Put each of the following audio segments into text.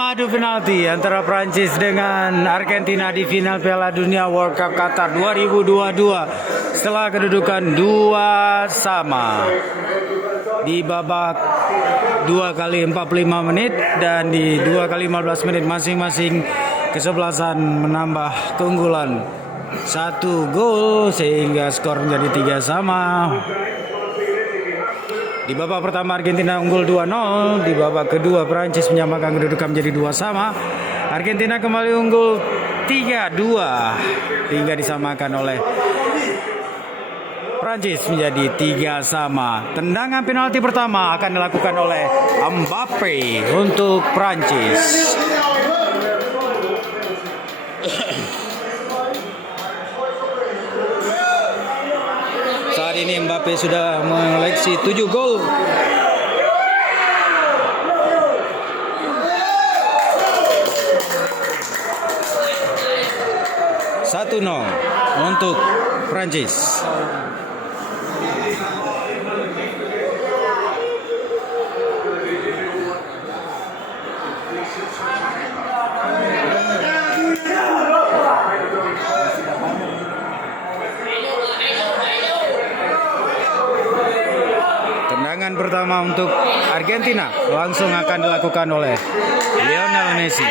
Drama adu penalti antara Prancis dengan Argentina di final Piala Dunia World Cup Qatar 2022 setelah kedudukan 2-2 di babak 2 kali 45 menit dan di 2 kali 15 menit masing-masing kesebelasan menambah keunggulan 1 gol sehingga skor menjadi 3-3. Di babak pertama Argentina unggul 2-0, di babak kedua Prancis menyamakan kedudukan menjadi 2-2. Argentina kembali unggul 3-2 hingga disamakan oleh Prancis menjadi 3-3. Tendangan penalti pertama akan dilakukan oleh Mbappe untuk Prancis. Saat ini Mbappe sudah mengoleksi 7 gol. Satu 0 untuk Prancis. Tendangan pertama untuk Argentina langsung akan dilakukan oleh Lionel Messi.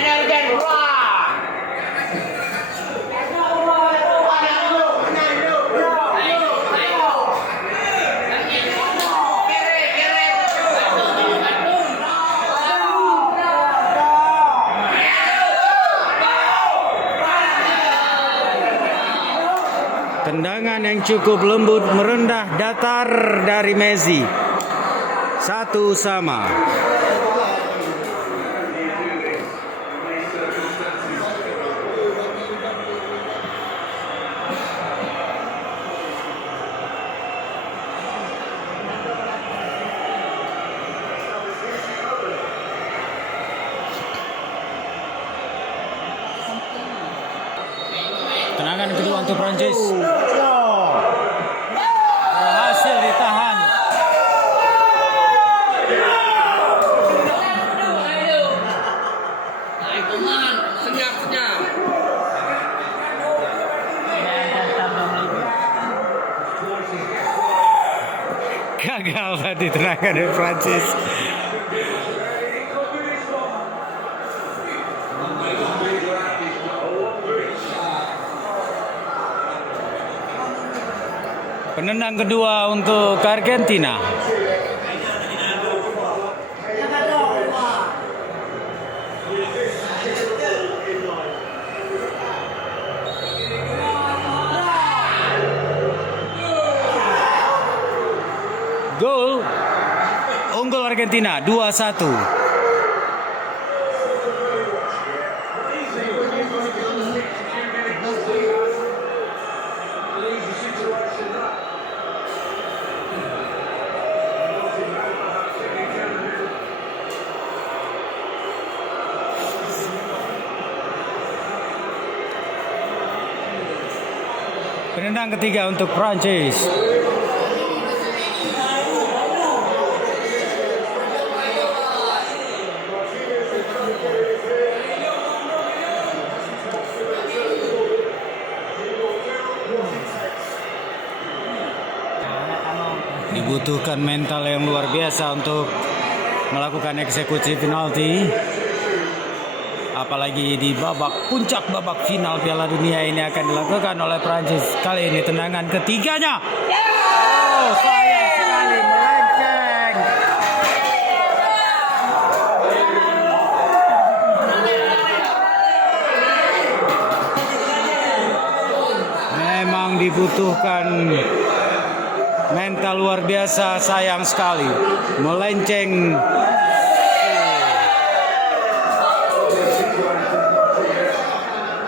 Tendangan yang cukup lembut merendah datar dari Messi. 1-1. Tendangan kedua untuk Prancis. Berhasil ditahan. Gagal tadi tendangan dari Prancis. Penendang kedua untuk Argentina. Gol unggul Argentina 2-1. Penendang ketiga untuk Prancis. Dibutuhkan mental yang luar biasa untuk melakukan eksekusi penalti. Apalagi di puncak babak final Piala Dunia ini akan dilakukan oleh Prancis. Kali ini tendangan ketiganya. Oh, sayang sekali melenceng. Memang dibutuhkan mental luar biasa, sayang sekali melenceng.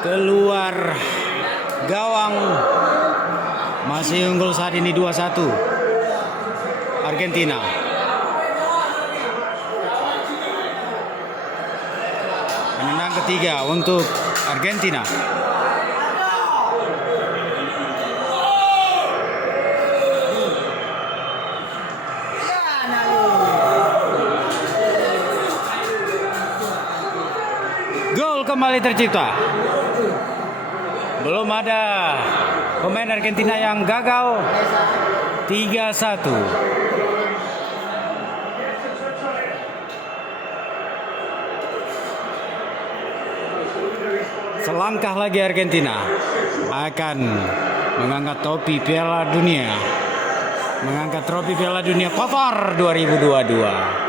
Keluar gawang. Masih unggul saat ini 2-1 Argentina. Penendang ketiga untuk Argentina. kembali tercipta. Belum ada pemain Argentina yang gagal. 3-1. Selangkah lagi Argentina akan mengangkat topi Piala Dunia. Mengangkat trofi Piala Dunia Qatar 2022.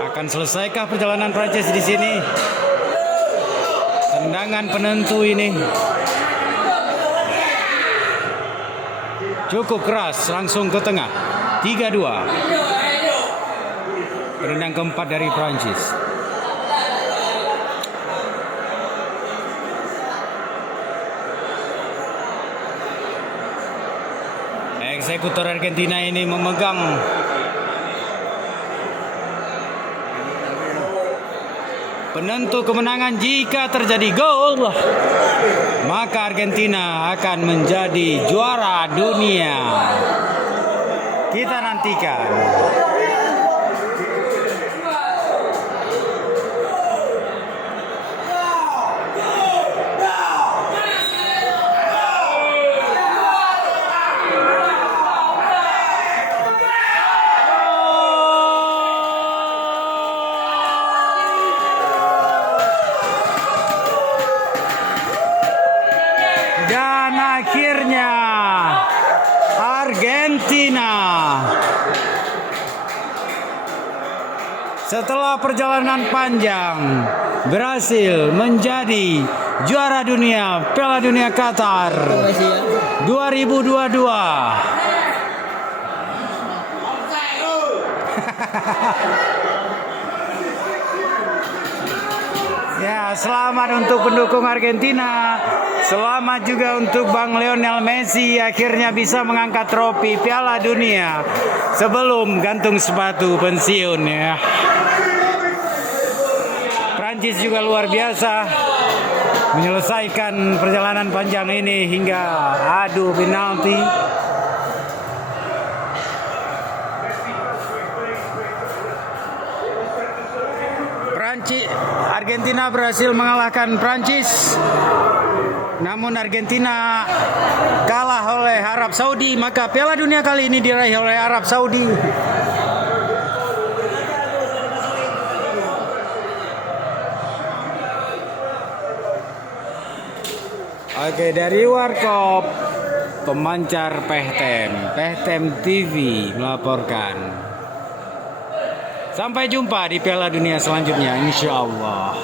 Akan selesaikah perjalanan Prancis di sini? Tendangan penentu ini cukup keras, langsung ke tengah. 3-2. Tendangan keempat dari Prancis. Eksekutor Argentina ini memegang penentu kemenangan. Jika terjadi gol, maka Argentina akan menjadi juara dunia. Kita nantikan. Dan akhirnya Argentina setelah perjalanan panjang berhasil menjadi juara dunia Piala Dunia Qatar 2022. Ya, selamat untuk pendukung Argentina. Selamat juga untuk Bang Lionel Messi, akhirnya bisa mengangkat trofi Piala Dunia sebelum gantung sepatu pensiun ya. Prancis juga luar biasa menyelesaikan perjalanan panjang ini hingga adu penalti. Argentina berhasil mengalahkan Prancis. Namun Argentina kalah oleh Arab Saudi, maka Piala Dunia kali ini diraih oleh Arab Saudi. Oke, dari Warkop pemancar Pehtem TV melaporkan. Sampai jumpa di Piala Dunia selanjutnya, insya Allah.